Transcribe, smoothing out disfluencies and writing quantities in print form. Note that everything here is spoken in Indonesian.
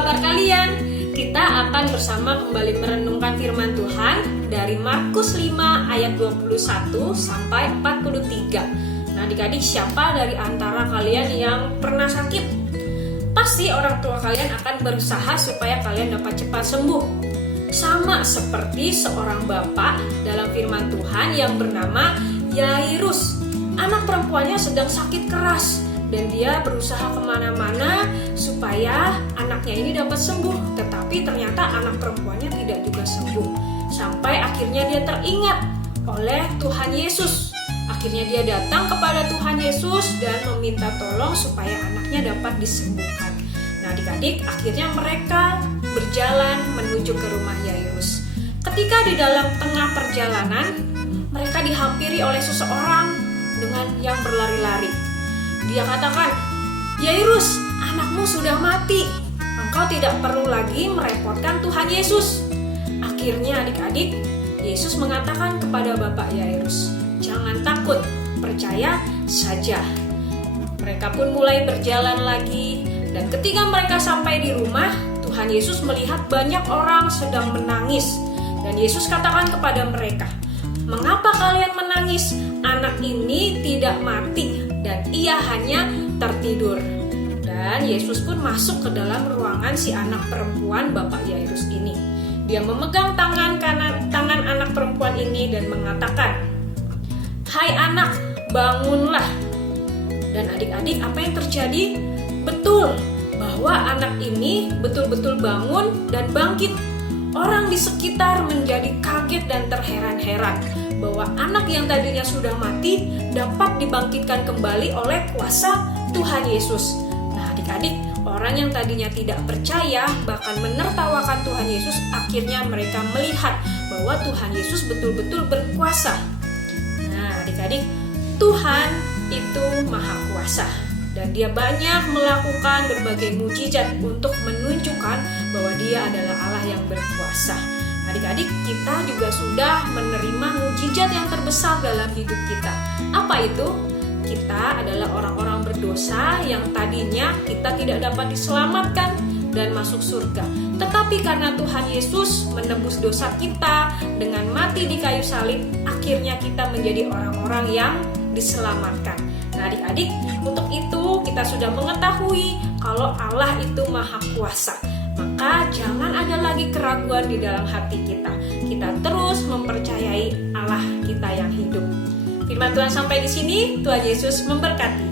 kabar kalian? Kita akan bersama kembali merenungkan firman Tuhan dari Markus 5 ayat 21 sampai 43. Nah, adik-adik, siapa dari antara kalian yang pernah sakit? Pasti orang tua kalian akan berusaha supaya kalian dapat cepat sembuh. Sama seperti seorang bapak dalam firman Tuhan yang bernama Yairus. Anak perempuannya sedang sakit keras dan dia berusaha kemana-mana supaya anaknya ini dapat sembuh. Tetapi ternyata anak perempuannya tidak juga sembuh. Sampai akhirnya dia teringat oleh Tuhan Yesus. Akhirnya dia datang kepada Tuhan Yesus dan meminta tolong supaya anaknya dapat disembuhkan. Nah, adik-adik, akhirnya mereka berjalan menuju ke rumah Yairus. Ketika di dalam tengah perjalanan, mereka dihampiri oleh seseorang dengan yang berlari-lari. Dia katakan, "Yairus, anakmu sudah mati. Engkau tidak perlu lagi merepotkan Tuhan Yesus." Akhirnya adik-adik, Yesus mengatakan kepada Bapak Yairus, "Jangan takut, percaya saja." Mereka pun mulai berjalan lagi, dan ketika mereka sampai di rumah, Tuhan Yesus melihat banyak orang sedang menangis. Dan Yesus katakan kepada mereka, "Mengapa kalian menangis? Anak ini tidak mati dan ia hanya tertidur." Dan Yesus pun masuk ke dalam ruangan si anak perempuan Bapak Yairus ini. Dia memegang tangan anak perempuan ini dan mengatakan, "Hai anak, bangunlah." Dan adik-adik, apa yang terjadi? Betul bahwa anak ini betul-betul bangun dan bangkit. Orang di sekitar menjadi kaget dan terheran-heran bahwa anak yang tadinya sudah mati dapat dibangkitkan kembali oleh kuasa Tuhan Yesus. Nah, adik-adik, orang yang tadinya tidak percaya bahkan menertawakan Tuhan Yesus, akhirnya mereka melihat bahwa Tuhan Yesus betul-betul berkuasa. Nah, adik-adik, Tuhan itu Maha Kuasa. Dan dia banyak melakukan berbagai mukjizat untuk menunjukkan bahwa dia adalah Allah yang berkuasa. Adik-adik, kita juga sudah menerima mukjizat yang terbesar dalam hidup kita. Apa itu? Kita adalah orang-orang berdosa yang tadinya kita tidak dapat diselamatkan dan masuk surga. Tetapi karena Tuhan Yesus menebus dosa kita dengan mati di kayu salib, akhirnya kita menjadi orang-orang yang diselamatkan. Nah, adik-adik, untuk itu kita sudah mengetahui kalau Allah itu Maha Kuasa. Maka jangan ada lagi keraguan di dalam hati kita. Kita terus mempercayai Allah kita yang hidup. Firman Tuhan sampai di sini. Tuhan Yesus memberkati.